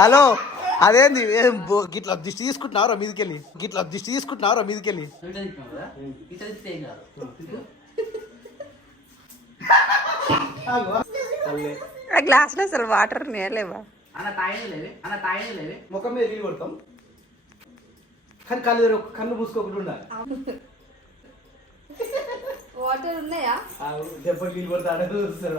Hello అదేంది గిట్లా దిష్టి తీసుకుంటున్నారా మీదకెళ్ళి గ్లాస్ లో అసలు వాటర్ నేలేవా ముఖం మీద నీళ్ళు కొడతాం కానీ కళ్ళు మూసుకోకుండా ఉండాలి. వాటర్ ఉన్నాయా? దెబ్బ నీళ్ళు కొడతా చూస్తారు.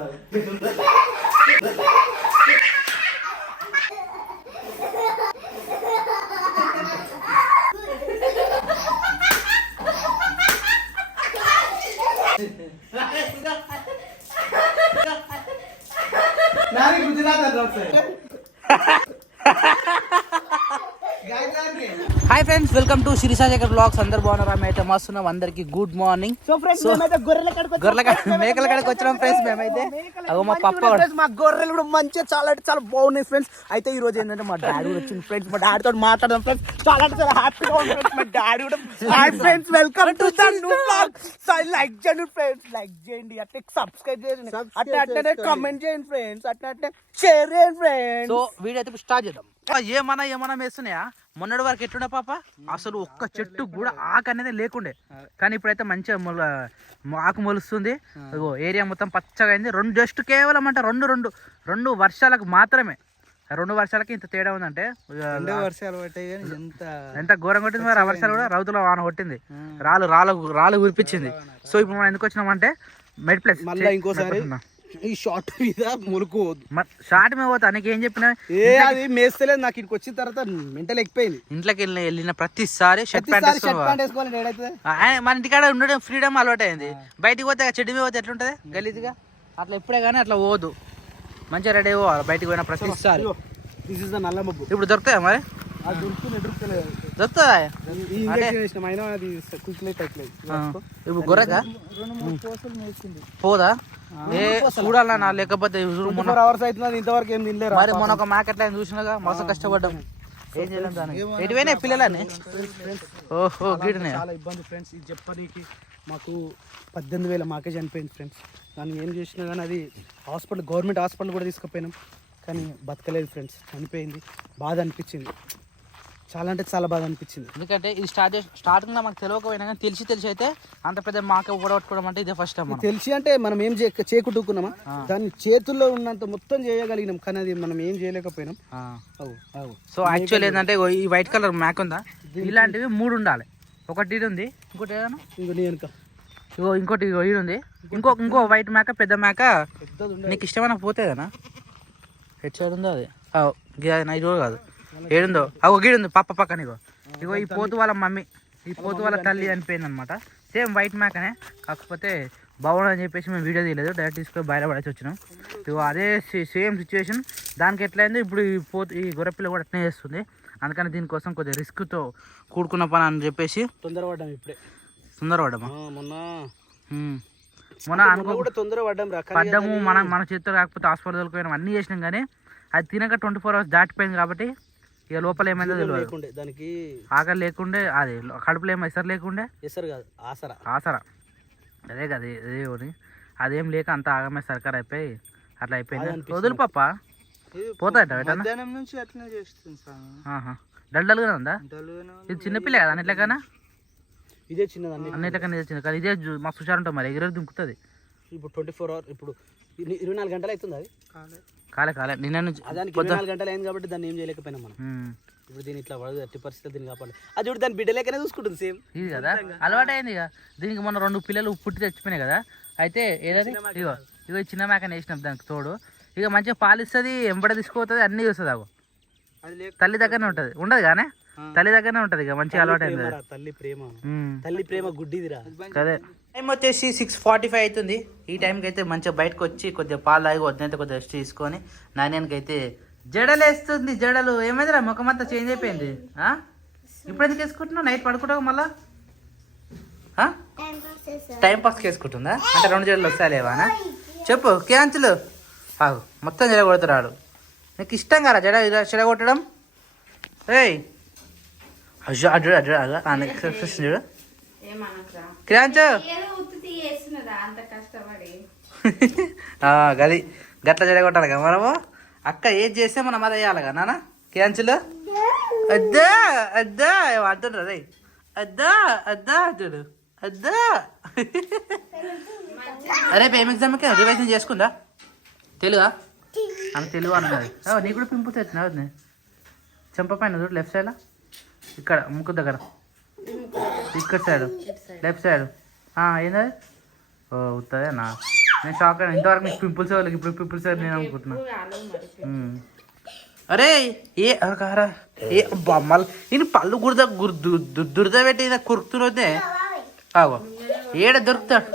Nani Gujarat address. Hi friends, welcome to Sirisha Shekhar blogs. అందరు బాగున్నారా? అయితే మస్తున్నాం. అందరికి గుడ్ మార్నింగ్. సో ఫ్రెండ్స్ మేకల కాడికి వచ్చినాం ఫ్రెండ్స్. మేమైతే మా పప్ప మా గొర్రెలు కూడా మంచిగా చాలా అంటే చాలా బాగున్నాయి ఫ్రెండ్స్. అయితే ఈ రోజు ఏంటంటే మా డాడీ కూడా వచ్చింది ఫ్రెండ్స్. మా డాడీతో మాట్లాడదాం ఫ్రెండ్స్. చాలా అంటే చాలా హ్యాపీగా ఉంది ఫ్రెండ్స్. మా డాడీ కూడా hi friends, welcome to the new blog. Like చేయండి ఫ్రెండ్స్, లైక్ చేయండి, అట్లా సబ్స్క్రైబ్ చేయండి, అట్లా కామెంట్ చేయండి ఫ్రెండ్స్, అట్లా షేర్ చేయండి ఫ్రెండ్స్. సో వీడియో అయితే స్టార్ట్ చేద్దాం. ఏమన్నా వేస్తున్నాయా? మొన్నటి వరకు ఎట్లుండే పాప, అసలు ఒక్క చెట్టు కూడా ఆకు అనేది లేకుండే, కానీ ఇప్పుడైతే మంచిగా ఆకు మొలుస్తుంది. ఏరియా మొత్తం పచ్చగా అయింది. జస్ట్ కేవలం అంటే రెండు వర్షాలకు మాత్రమే. 2 వర్షాలకి ఇంత తేడా ఉందంటే వర్షాలు పట్టాయి ఎంత ఘోరం కొట్టింది మరి. ఆ వర్షాలు కూడా రౌతులో వాన కొట్టింది, రాళ్ళు కురిపించింది. సో ఇప్పుడు మనం ఎందుకు వచ్చినామంటే మెడ్ ప్లేస్. మళ్ళీ ఇంకోసారి ఈ షార్ట్ మీద ములుకు షార్ట్ మీద పోతా. నీకు ఏం చెప్పినా అది మేస్తలేదు. నాకు ఇంటికి వచ్చిన తర్వాత మెంటల్ ఎక్కిపోయింది. ఇంట్లోకి వెళ్ళిన ప్రతిసారి షర్ట్ ప్యాంట్ వేసుకోవాలి. మన ఇంటికాడ ఉండడం ఫ్రీడమ్ అలవాటు అయింది. బయటికి పోతే చెడ్డి మీద పోతే ఎట్లుంటది గలీజ్గా, అట్లా ఎప్పుడే కానీ అట్లా పోదు. మంచిగా రెడీ అవ్వాలి బయటికి పోయిన ప్రతిసారి. నల్ల మబ్బు ఇప్పుడు దొరుకుతాయా మరి? దొరుకుతుందా? ఇప్పుడు గొర్రెగా పోదా? చూడాలన్నా లేకపోతే ఇంతవరకు ఏం తినలేరు. మరి మొన్న ఒక మ్యాకెట్ లైన్ చూసినాగా, మస్తు కష్టపడ్డాం. ఏం చేయలేం దానికి. ఎటువైనా పిల్లలని ఓహో గీడనే చాలా ఇబ్బంది ఫ్రెండ్స్. ఇది చెప్పడానికి మాకు 18,000 మాకే చనిపోయింది ఫ్రెండ్స్. దాన్ని ఏం చేసినా కానీ అది గవర్నమెంట్ హాస్పిటల్ కూడా తీసుకుపోయినాం, కానీ బతకలేదు ఫ్రెండ్స్, చనిపోయింది. బాధ అనిపించింది, చాలా అంటే చాలా బాధ అనిపించింది. ఎందుకంటే ఇది స్టార్టింగ్ లో మాకు తెలియకపోయినా కానీ తెలిసి అయితే అంత పెద్ద మాకే ఊడగొట్టుకోవడం అంటే ఇదే ఫస్ట్ టైం. తెలిసి అంటే మనం ఏం చేకుట్టుకున్నామా, దాన్ని చేతుల్లో ఉన్నంత మొత్తం చేయగలిగినాం, కానీ అది మనం ఏం చేయలేకపోయినాం. సో యాక్చువల్ ఏంటంటే ఈ వైట్ కలర్ మ్యాక్ ఉందా, ఇలాంటివి 3 ఉండాలి. ఒకటి ఇది ఉంది, ఇంకోటి ఏదైనా ఇంకోటి ఇది ఉంది, ఇంకో వైట్ మేక, పెద్ద మేక. నీకు ఇష్టమైన పోతేదనా? హెడ్ సైడ్ ఉందో అది ఇది కూడా కాదు, ఏడుందో గీడుంది పక్కన. ఇగో ఈ పోతు వాళ్ళ మమ్మీ, ఈ పోతు వాళ్ళ తల్లి చనిపోయింది అనమాట. సేమ్ వైట్ మేకనే, కాకపోతే బాగుండదని చెప్పేసి మేము వీడియో తీయలేదు, డైరెక్ట్ తీసుకొని బయట పడేసి వచ్చినాం. ఇగో అదే సేమ్ సిచ్యువేషన్ దానికి ఎట్లయిందో ఇప్పుడు ఈ గొర్రెపిల్ల కూడా అట్నే చేస్తుంది. అందుకని దీనికోసం కొద్దిగా రిస్క్తో కూడుకున్న పని అని చెప్పేసి తొందరపడ్డామా మొన్న పడ్డాము. మన చేతితో కాకపోతే హాస్పిటల్కి పోయినాం, అన్నీ చేసినాం, కానీ అది తినక 24 hours దాటిపోయింది. కాబట్టి ఇక లోపల ఏమైందో తెలియదు. దానికి ఆకలి లేకుండే, అది కడుపులో ఏమో ఎసరు లేకుండే, ఆసరా అదే కదా అదే అదేం లేక అంత ఆగమే సర్కార్ అయిపోయి అట్లా అయిపోయింది. వదులు పాప పోతాయట డల్గా ఉందా? ఇది చిన్నపిల్ల కదా అన్నిట్లకన్నా, ఇదే చిన్నది అన్నిట్లకన్నా ఇదే చిన్న, కానీ ఇదే మస్తు హుషారు ఉంటుంది మరి, ఎగురు దింకుతుంది. ఇప్పుడు 24 hours, ఇప్పుడు 24 గంటలు అవుతుంది. అది కాలే నిన్న నుంచి 24 గంటలు అయింది కాబట్టి దాన్ని ఏం చేయలేకపోయినా మనం. ఇప్పుడు దీని ఇట్లా ఎట్టి పరిస్థితులు దీన్ని కాపాలి. అది చూడు దాని బిడ్డలేకనే చూసుకుంటుంది సేమ్ ఇది కదా, అలవాటు అయింది ఇక. దీనికి మొన్న 2 పిల్లలు పుట్టి తెచ్చిపోయినాయి కదా, అయితే ఏదది ఇగో చిన్న మేకని వేసినాం దానికి తోడు. ఇక మంచిగా పాలిస్తుంది, ఎంబడ తీసుకుపోతుంది, అన్నీ చూస్తుంది. అగో తల్లి దగ్గరనే ఉంటుంది, ఉండదు కానీ తల్లి దగ్గరనే ఉంటుంది. ఇక మంచిగా అలవాటు అయింది. తల్లి ప్రేమ గుడ్డిదిరా. అదే టైం వచ్చేసి 6:45 అవుతుంది. ఈ టైంకి అయితే మంచిగా బయటకు వచ్చి కొద్దిగా పాలు తాగి వద్దనైతే కొద్దిగా రెస్ట్ తీసుకొని నాయనకైతే జడలు వేస్తుంది. జడలు ఏమైందిరా, ముఖం అంతా చేంజ్ అయిపోయింది. ఇప్పుడు ఎందుకు వేసుకుంటున్నావు? నైట్ పడుకుంటావు మళ్ళా? టైం పాస్కి వేసుకుంటుందా? అంటే 2 జడలు వస్తాయిలేవానా? చెప్పు క్యాంచులు మొత్తం జడ కొడుతున్నాడు. నీకు ఇష్టం కదా జడ కొట్టడం? ఏయ్ చూడు క్రాంచ్ అంత కష్టపడి గది గట్ల జరగొట్టాలి కదా మనము. అక్క ఏది చేస్తే మనం అది వేయాలిగా నాన్న క్యాన్సిల్. అద్దా అద్దా అంటుండ్రు అదే అద్దా అద్దా అంటుడు అద్దా. అరే ఏం ఎగ్జామ్కి రివైజన్ చేసుకుందా తెలుగా ఆమె తెలుగు అన్నది. నీకు కూడా పింపుల్స్ వచ్చినా చెంప పైన చూడు లెఫ్ట్ సైడ్లో ఇక్కడ ముక్కు దగ్గర ఇక్కడ సైడ్ లెఫ్ట్ సైడ్ ఏంది ఓ ఉత్తదే నా. నేను షాక్ అయినా ఇంతవరకు నీకు పింపుల్స్ వాళ్ళకి ఇప్పుడు పింపుల్స్ నేను అనుకుంటున్నా. అరే ఏ కారా ఏ బొమ్మలు నేను పళ్ళు దురద పెట్టి కురుకుతున్నదే ఆగో ఏడ దొరుకుతాడు.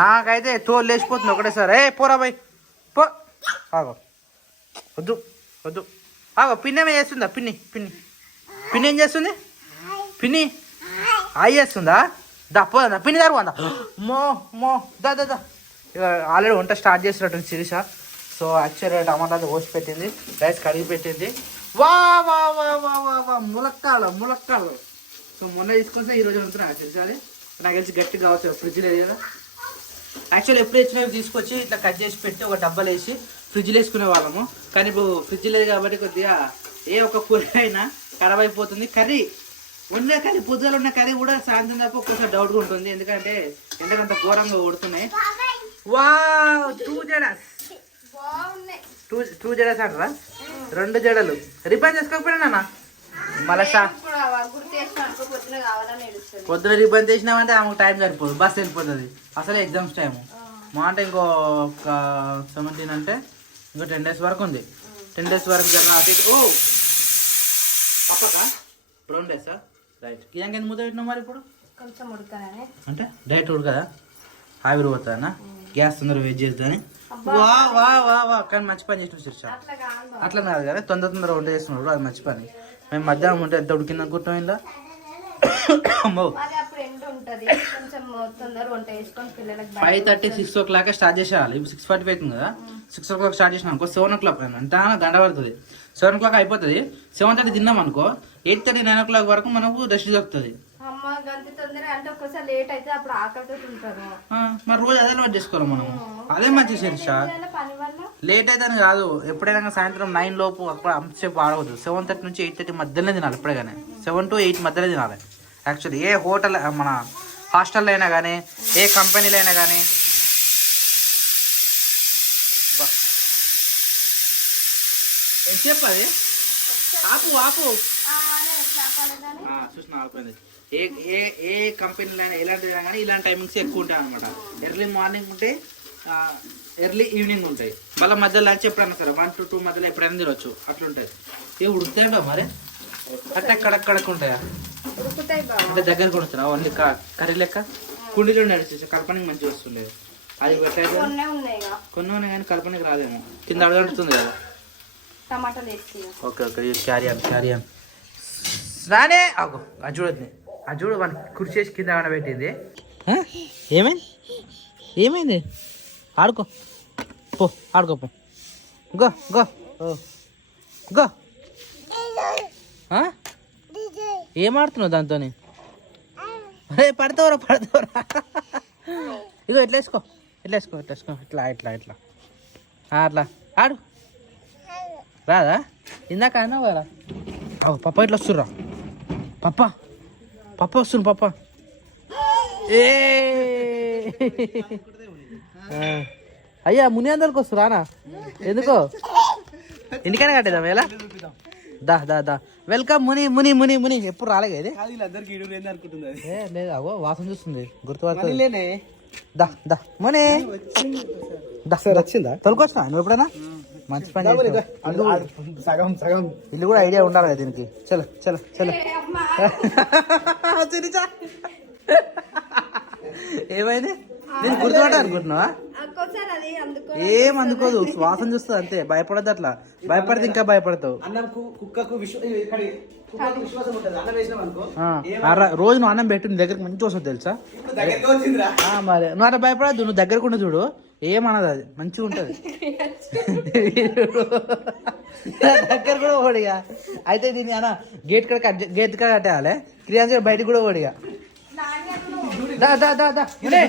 నాకైతే తోలు లేచిపోతుంది ఒకటేసారి. ఏ పోరా బాయ్ పో ఆగో వద్దు వద్దు ఆగో. పిన్ని ఏమే చేస్తుందా పిన్ని పిన్ని పిన్ని ఏం చేస్తుంది పిన్ని ఆయి చేస్తుందా దా పోదా పిన్ని దారు అందా మో మో దా దా దా. ఇక ఆల్రెడీ వంట స్టార్ట్ చేసినట్టు శిరీష. సో యాక్చువల్గా టమాటా కోసి పెట్టింది, రైస్ కడిగి పెట్టింది. వా వా వా వా వా వా ములక్కాలు ములక్కాలు. సో మొన్న తీసుకొస్తే ఈరోజు వండుతున్నా శిరీష. అది నాకు తెలిసి గట్టిగా కావచ్చు, ఫ్రిడ్జ్ లేదు కదా. యాక్చువల్లీ ఎప్పుడు వచ్చినవి తీసుకొచ్చి ఇట్లా కట్ చేసి పెట్టి ఒక డబ్బాలు వేసి ఫ్రిడ్జ్లో వేసుకునే వాళ్ళము. కానీ ఇప్పుడు ఫ్రిడ్జ్ లేదు కాబట్టి కొద్దిగా ఏ ఒక కూర అయినా ఖరాబ్ అయిపోతుంది. కర్రీ ఉన్న కర్రీ పొద్దులు ఉన్న కర్రీ కూడా సాయంత్రం దాకా ఒక్కోసారి డౌట్గా ఉంటుంది, ఎందుకంటే ఎంతకంత ఘోరంగా కొడుతున్నాయి. వా టూ జడస్ అంటారా, 2 జడలు రిపేర్ చేసుకోకపోయినా నాన్న. మళ్ళా పొద్దున రిపేర్ చేసినామంటే ఆమెకు టైం సరిపోదు, బస్ వెళ్ళిపోతుంది. అసలే ఎగ్జామ్స్ టైము మా అంటే ఇంకో 17 అంటే ఇంకో 10 days వరకు ఉంది. 10 days వరకు జర అటు ఇటు. ఓ పప్పకా బ్రౌన్ రైసా రైట్. ఇదాక మూత పెట్టినావు మరి ఇప్పుడు కొంచెం ఉడకనే అంటే డైరెక్ట్ ఉడకదా ఆవిరి పోతుందన్నా గ్యాస్ తొందరగా వెయిట్ చేద్దాని. వా వా వా వా కానీ మంచి పని చేసిన శిరీష. అట్లా కాదు కదా తొందరగా వంట చేస్తున్నాడు, అది మంచి పని. మేము మధ్యాహ్నం ఉంటే ఎంత ఉడికింది అనుకుంటాం ఇలా. అమ్మో 5:30 6 o'clock స్టార్ట్ చేసేయాలి. ఇప్పుడు 6:45 అవుతుంది కదా. 6 o'clock స్టార్ట్ చేసినా అనుకో 7 o'clock అంత గంట పడుతుంది. 7 o'clock అయిపోతుంది. 7:30 తిన్నాం అనుకో 8:30 9 o'clock వరకు మనకు రెస్ట్ దొరుకుతుంది. మరి రోజు అదే అలవాటు చేసుకోవాలి మనము, అదే మంచి శిరీష. లేట్ అయితే కాదు, ఎప్పుడైనా సాయంత్రం 9 లోపు అప్పుడు అంతసేపు ఆడవద్దు. 7:30 నుంచి 8:30 మధ్యలో తినాలి. ఎప్పుడే కానీ 7 to 8 మధ్యలో తినాలి. యాక్చువల్లీ ఏ హోటల్ మన హాస్టల్లో అయినా కానీ ఏ కంపెనీలో అయినా కానీ. ఏం చెప్పది ఆపు ఆపు చూసిన ఆపుకుంది. ఏ ఏ ఏ కంపెనీలో అయినా ఎలాంటిదైనా కానీ ఇలాంటి టైమింగ్స్ ఎక్కువ ఉంటాయి అనమాట. ఎర్లీ మార్నింగ్ ఉంటే ఎర్లీ ఈవినింగ్ ఉంటాయి. మళ్ళీ మధ్యలో లంచ్ ఎప్పుడైనా సరే 1 to 2 మధ్యలో ఎప్పుడైనా తినవచ్చు. అట్లుంటుంది. ఏ ఉడుకుతాయంట మరి అంటే అక్కడక్కడకు ఉంటాయా అంటే దగ్గర కొడుతున్నా ఓన్లీ కర్రీ లెక్క కుండీలో నడిచేసి కల్పనకి మంచిగా వస్తుండేది. అది పెట్టాయి కొన్ని ఉన్నాయి కానీ కల్పనకి రాదేమో, కింద అడగడుతుంది కదా. ఓకే ఓకే క్యారీ ఆన్ రానే ఆగో. అది చూడద్దు అది చూడు మన కుర్చీ చేసి కింద ఏమైనా పెట్టింది. ఏమైంది ఏమైంది ఆడుకో పో ఆడుకోపో గో గో గో. ఏం ఆడుతున్నావు దాంతో? అరే పడతావురా పడతావురా. ఇగో ఎట్లా వేసుకో ఎట్లా వేసుకో ఎట్లా వేసుకో ఇట్లా ఇట్లా ఇట్లా అట్లా ఆడు. రాదా ఇందాక అన్నావు కదా. పప్ప ఇట్లా వస్తుర్రా పప్ప పప్ప వస్తుంది పప్ప. ఏ అయ్యా ముని అందరికి వస్తురానా ఎందుకో ఎందుకైనా కట్టేద్దాం ఎలా. దా దా దా వెల్కమ్ ముని ముని ముని ముని. ఎప్పుడు రాలేదు ఇది లేదు. అగో వాసన చూస్తుంది గుర్తుపడుతుంది. దా దా ముని వచ్చిందా తొలకొచ్చినా నువ్వు ఎప్పుడైనా. మంచి పని సగం సగం ఇల్లు కూడా ఐడియా ఉండాలి కదా దీనికి. చలో చలో చలో. ఏమైంది నేను గుర్తుపట్ట అనుకుంటున్నావా? ఏం అందుకోదు, వాసన చూస్తుంది అంతే. భయపడద్దు, అట్లా భయపడితే ఇంకా భయపడతావు. రోజు నువ్వు అన్నం పెట్టు, నీ దగ్గరకు మంచి వస్తుంది తెలుసా. మరి నువ్వు అట్లా భయపడద్దు, నువ్వు దగ్గరకుండా చూడు ఏమన్నది, అది మంచిగా ఉంటుంది. దగ్గర కూడా ఓడిగా అయితే దీన్ని అన్న గేట్ కాడ కట్టేయాలి. క్రియాంశ బయటకు కూడా ఓడిగా దా దా దా దా మునే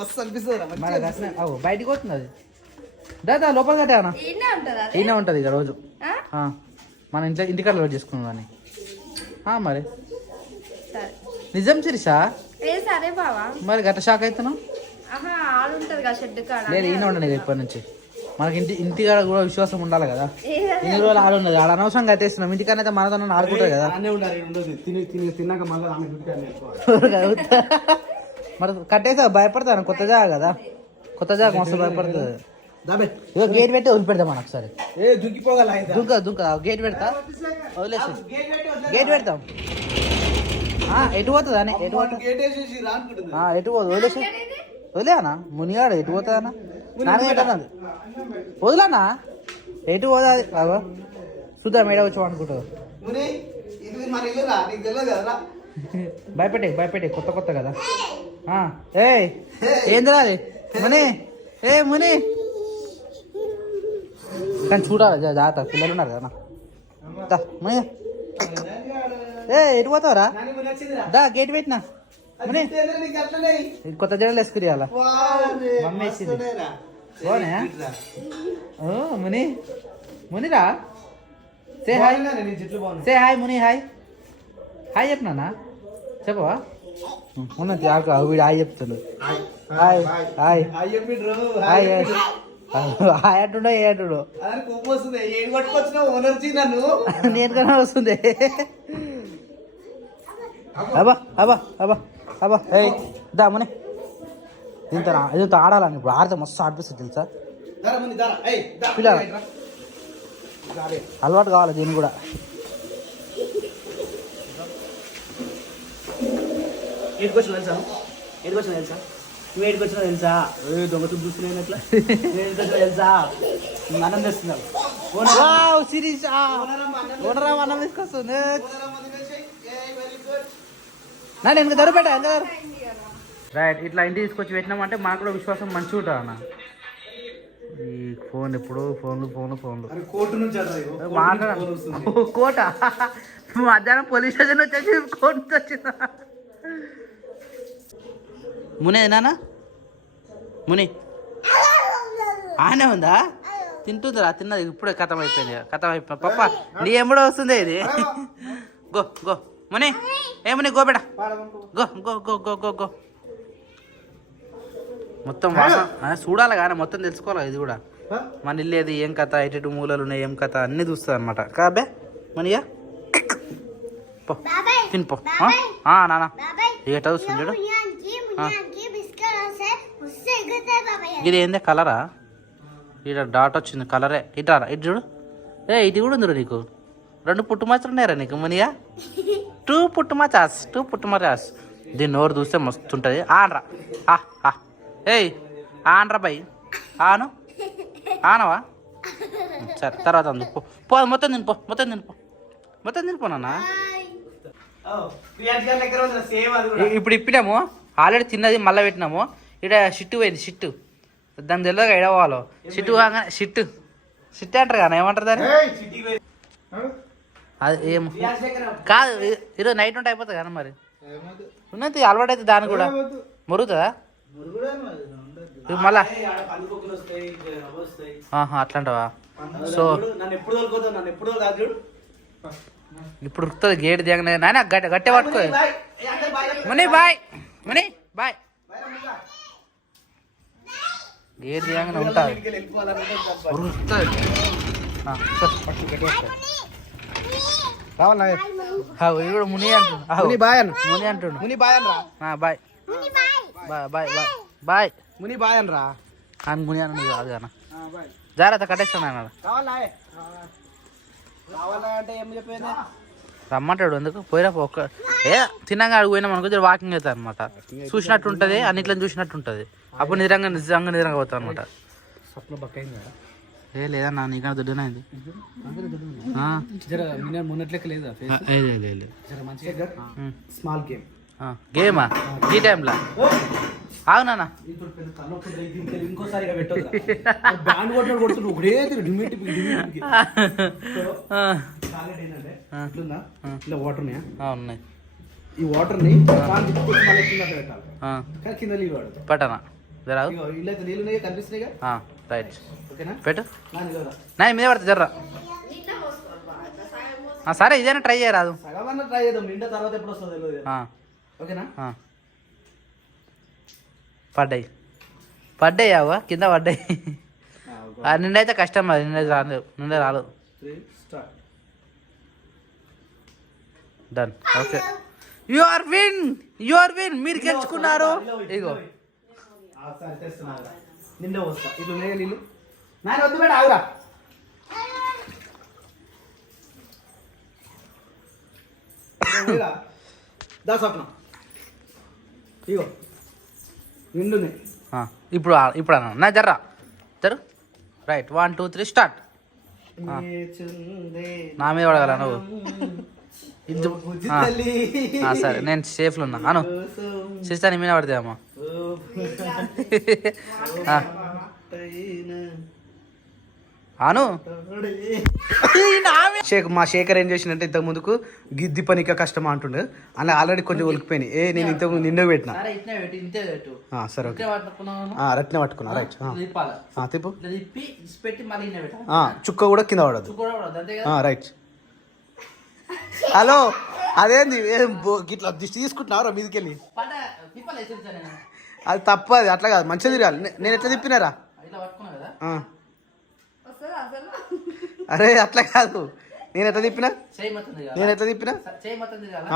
మస్తు అనిపిస్తుంది మన దర్శనం బయటికి పోతుంది అది దా దా లోపల కట్టేనా ఈయనే ఉంటుందా అది? ఈయనే ఉంటుంది ఇక రోజు ఆ? మన ఇంటికాడ లోడ్ చేసుకుందాం అని మరి సరే నిజం శిరీషా ఏ సరే బావా మరి గట్ట షాక్ అవుతున్నావు ఆహా ఆడుంటది కదా షెడ్ కాడ లేదు ఈయన ఉండను ఇక ఇప్పటి నుంచి మనకి ఇంటికాడ కూడా విశ్వాసం ఉండాలి కదా ఏ ఇన్ని రోజులు ఆడున్నది ఆడ అనవసరంగా కట్టేస్తున్నాం ఇంటికన్నా మనతో ఆడుకుంటుంది కదా అనే ఉండాలి ఉండదు తిన్నాక మళ్ళీ ఆమె డ్యూటీ మరి కట్టేసా భయపడతాను కొత్త జాగా కదా కొత్త జాగా మస్తు భయపడుతుంది దాబే ఇదో గేట్ పెట్టి వదిలిపెడతాం మనకు సరే దుంకిపోగల దుంక గేట్ పెడతా వదిలేసి గేట్ పెడతాం ఎటు పోతుందా అని ఎటు పోతా ఎటు పోదు వదిలేసి వదిలేనా మునిగాడు ఎటు పోతుందన్నా నాన్నగేటన్నది వదిలేనా ఎటు పోదా అది బాబా చూద్దాం మేడ వచ్చి అనుకుంటావు భయపెట్టే కొత్త కదా ఏ ఏందిరా అది ముని ముని కానీ చూడాలి జాగ్రత్త పిల్లలు ఉన్నారు కదా ముని ఎటు పోతావురా దా గేట్ పెట్టినా ముని కొత్త జడలు వేసుకుని అలా మమ్మీ వేసింది పోనే ముని మునిరా సే హాయ్ ముని హాయ్ హాయ్ చెప్పినా చెప్పవా ఉన్నది వీడు హాయ్ చెప్తుండు హాయ్ హాయ్ హాయ్ హాయ్ అంటుండో ఏ అంటుండో నేను కన్నా వస్తుంది అబ్బా అబ్బా అబ్బా అబ్బా దా ముని దీంతో ఆడాలని ఇప్పుడు ఆడితే మస్తు ఆడిపిస్తుంది తెలుసా పిల్లలు అలవాటు కావాలి దీన్ని కూడా ఏడుకొచ్చిన తెలుసా నువ్వు ఏడుకొచ్చినా తెలుసా దొంగ చూపు చూస్తున్నాను ఎట్లా ఏడుకొచ్చినా తెలుసా అన్నం తెస్తున్నావు అన్నం తీసుకొస్తుంది నేను దొరిపెట్టా రైట్ ఇట్లా ఇంటికి తీసుకొచ్చి పెట్టినామంటే మాకు కూడా విశ్వాసం మంచిగా ఉంటుంది అన్న ఈ ఫోన్ ఎప్పుడు ఫోన్లు కోర్టు నుంచి కోట మధ్యాహ్నం పోలీస్ స్టేషన్ వచ్చేసి కోర్టు నుంచి వచ్చిందా ముని నాన్న ముని ఆనే ఉందా తింటుందిరా తిన్నది ఇప్పుడే కథం అయిపోయింది పప్ప నీ ఎంబడో వస్తుంది ఇది గో గో ముని ఏముని గో బేట go go go go go go మొత్తం వాసన చూడాలి కానీ మొత్తం తెలుసుకోవాలి ఇది కూడా మన ఇల్లు ఏది ఏం కథ ఎటు మూలలు ఉన్నాయి ఏం కథ అన్నీ చూస్తుంది అనమాట కాబే మనయ్యా పో తినిపో నాన్న ఎట వస్తుంది చూడు ఇది ఏందే కలరా ఇట డాట్ వచ్చింది కలరే ఇటారా ఇటు చూడు ఇటు కూడా ఉంది నీకు 2 పుట్టుమచ్చలు ఉన్నాయరా నీకు మునియా 2 పుట్టుమచాస్ దీన్ని నోరు చూస్తే మస్తు ఉంటుంది ఆనరా ఆనరా బై ఆనవా సరే తర్వాత అందుకు పో మొత్తం తినిపో నాన్న ఇప్పుడు ఇప్పినాము ఆల్రెడీ తిన్నది మళ్ళీ పెట్టినాము ఇక్కడ షిట్టు పోయింది షిట్టు దాని తెలియదు ఎడవాలో షిట్టు కాగానే షిట్టు అంటారు కానీ ఏమంటారు దాన్ని అది ఏమో కాదు ఈరోజు నైట్ ఉంటే అయిపోతుంది కానీ మరి ఉన్నది అలవాటు అయితే దాన్ని కూడా మురుగుతుందా మళ్ళా అట్లాంటావా సో ఇప్పుడు ఉరుకుతుంది గేట్ దిగనే నాయన గట్టే పట్టుకో మనీ బాయ్ గేట్ దిగంగానే ఉంటుంది ఉరుకుతుంది కూడా ముని అంటుండు బాయ్ బాయ్ ముని బాయ్ అనరా అని ముని అని కాదు కానీ జాగ్రత్త కట్టేస్తాను అన్నాడు రమ్మంటాడు ఎందుకు పోయినా ఒక్క తిన్నాక అడుగు పోయినా మనకు వాకింగ్ అవుతుంది అనమాట చూసినట్టు ఉంటుంది అన్నిట్లో చూసినట్టు ఉంటుంది అప్పుడు నిజంగా పోతాం అనమాట లేదన్నా నీకన్నా దుడ్డునైంది స్మాల్ గేమా ఈ టైంలో అవునా ఇంకోసారి వాటర్ ఉన్నాయా ఉన్నాయి ఈ వాటర్ని ఫ్యాన్ తిప్పుకొచ్చి మళ్ళీ కింద పెట్టాలి. కానీ కింద నీళ్ళు పడదు. పట్టనా జరాదు ఇగో ఇల్లు అయితే నీళ్ళు ఉన్నాయి కనిపిస్తున్నాయిగా. రైట్ ఓకేనా? పెట్టు నా నిలవరా. నా మీద పడుతుంది జర్రా. సరే ఇదేనా ట్రై చేయరాదు. సగం అన్న ట్రై చేద్దాం. నిండా తర్వాత ఎప్పుడు వస్తుందో తెలియదు. ఓకేనా? పడ్డాయి అవ్వ కింద పడ్డాయి. నిండైతే కష్టం అది నిండే రాదు. 3 start. Done. Okay you are win మీరు గెలుచుకున్నారు. ఇగో సరే తెస్తున్నా. నిండా వస్తా. ఇటు ఉన్నాయి నీళ్ళు. నాయన వద్దు మేడం ఆగురా. దా స్వప్నం ఇగో నిండున్నాయి. ఇప్పుడు అన్న నా జర్రా జరు. Right 1 2 3 start. నా మీద పడగల నువ్వు. సరే నేను సేఫ్లో ఉన్నా అను. సిస్టర్ నీ మీద పడితే అమ్మా. అను మా శేఖర్ ఏం చేసినట్టే ఇంతకు ముందుకు గిద్ది పనిక కష్టం అంటుండే అలా ఆల్రెడీ కొంచెం ఒలికిపోయినాయి. నేను ఇంతకు నిండా పెట్టినా. సరే ఓకే రట్నే పట్టుకున్నా. రైట్ తిప్పు. చుక్క కూడా కింద పడదు. రైట్. హలో అదేంది ఇట్లా దిష్టి తీసుకుంటున్నారా మీదకెళ్ళి? అది తప్పది. అట్లా కాదు మంచిగా తిరగాలి. నేను ఎట్లా తిప్పినారా? అరే అట్లా కాదు. నేను ఎట్లా తిప్పినా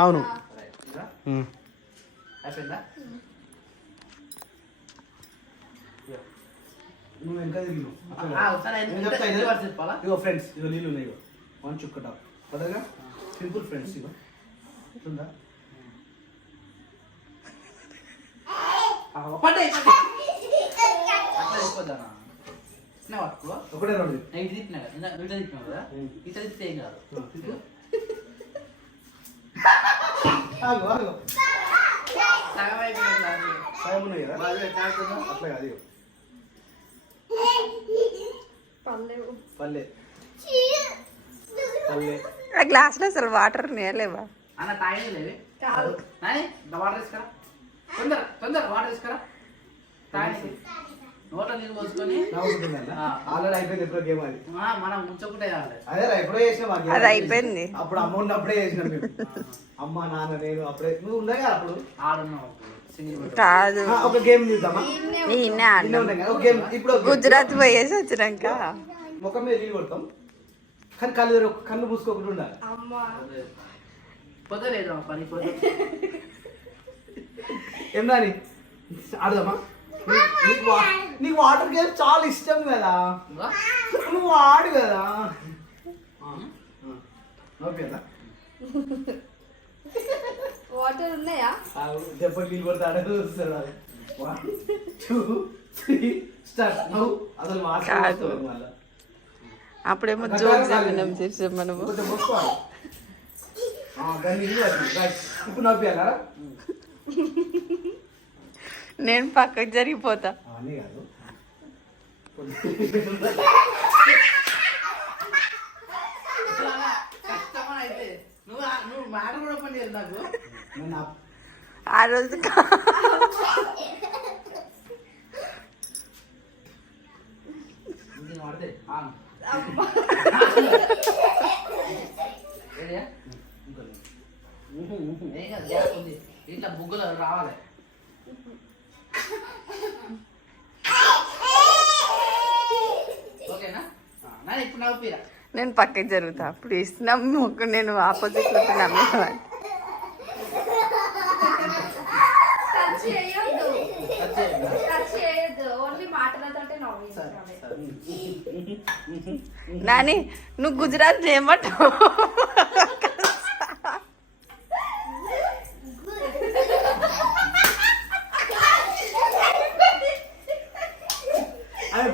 అవును. ఇగో ఫ్రెండ్స్ ఇగో నీళ్ళు ఉన్నాయి. ఇగో 1 చుక్క టాప్ పడగా సింపుల్ ఫ్రెండ్స్. ఇగో ఉందా ఒకటే రెండు అట్లా కాదు. పల్లె గ్లాస్ లో అసలు వాటర్ నేలేవా అన్న తాగేది లేవి వాటర్ తీసుకురా. తొందర వాటర్ తీసుకురా. తాగేది నోట్లో నీళ్ళు పోసుకొని ఆల్రెడీ అయిపోయింది. ఎప్పుడో గేమ్ అది మనం ముంచకుంటే అదే ఎప్పుడో చేసినా. అది అయిపోయింది. అప్పుడు అమౌంట్ అప్పుడే చేసినాం మేము. అమ్మ నాన్న నేను అప్పుడే. నువ్వు ఉన్నాయి కదా అప్పుడు ఆడున్నావు. కాదు ఒక గేమ్ చూద్దామా? ఇప్పుడు గుజరాత్ పోయేసి వచ్చినాక ముఖం మీద నీళ్ళు కొడతాం. కానీ కళ్ళు మూసుకోకుండా ఉండాలి. పొద్దులేదు పని ఏం రాని ఆడదామా? నీకు వాటర్ గేమ్ చాలా ఇష్టం కదా. నువ్వు ఆడు కదా. ఓకేనా? వాటర్ ఉన్నాయా? దెబ్బ నీళ్ళు కొడతాడు. 1 2 3 స్టార్ట్. నువ్వు అసలు మాట్లాడుతావు మళ్ళీ. అప్పుడేమో జోక్స్ చెప్పినాం చేసాం మనము. ఇప్పుడు నవ్వుయాలా? నేను పక్కకు జరిగిపోతా. అని కాదు నువ్వు మాట కూడా పని చేయాలి నాకు. ఆ రోజు ఇట్లా బుగ్గులు రావాలి. ఓకేనా? ఇప్పుడు నవ్వుపీరా. నేను పక్కకి జరుగుతా ప్లీజ్. నమ్ము నేను ఆపోజిట్ లో నమ్మేవాడి. నాని నువ్వు గుజరాత్ ఏమంటావు?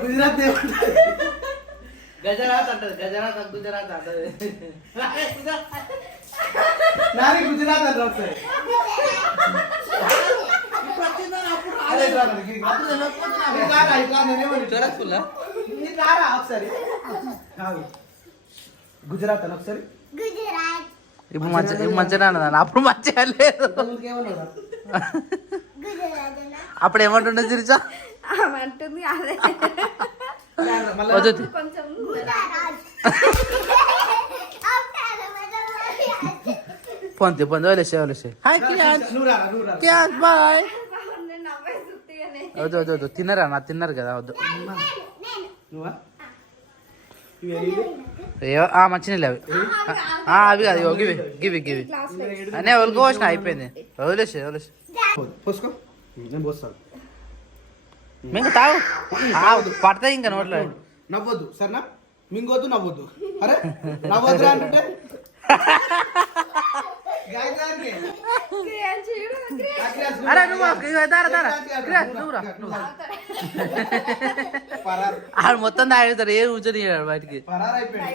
గుజరాత్ గజరాత్ అంటది. గుజరాత్ అంటది. నాని గుజరాత్ అంటారు ఒకసారి. ఒకసారి గుజరాత్ అని ఒకసారి ఇప్పుడు మంచిగా అన్నదాన్ని అప్పుడు మంచిగా లేదు. అప్పుడు ఏమంటుండే శిరీష? అంటుంది అదే వద్దు కొంచెం పొంది వదిలేసే హాయ్ క్యాన్స్ బాయ్. వద్దు వద్దు వద్దు తిన్నరా నా తిన్నారు కదా వద్దు. మంచినీళ్ళు అవి అవి కాదు గివి గివి గివి అనే వదిలికోవచ్చిన అయిపోయింది. వదిలేసే పోసుకో నేను పోస్తాను. మీకు తాగు పడతాయి ఇంకా నోట్లో. నవ్వద్దు సరేనా, మింగొద్దు నవ్వద్దు. అరే నవ్వద్దురా అంటుంటే అరే నువ్వు మొత్తం తాగుతారు ఏం కూర్చొని బయటికి. పరారైపోయింది.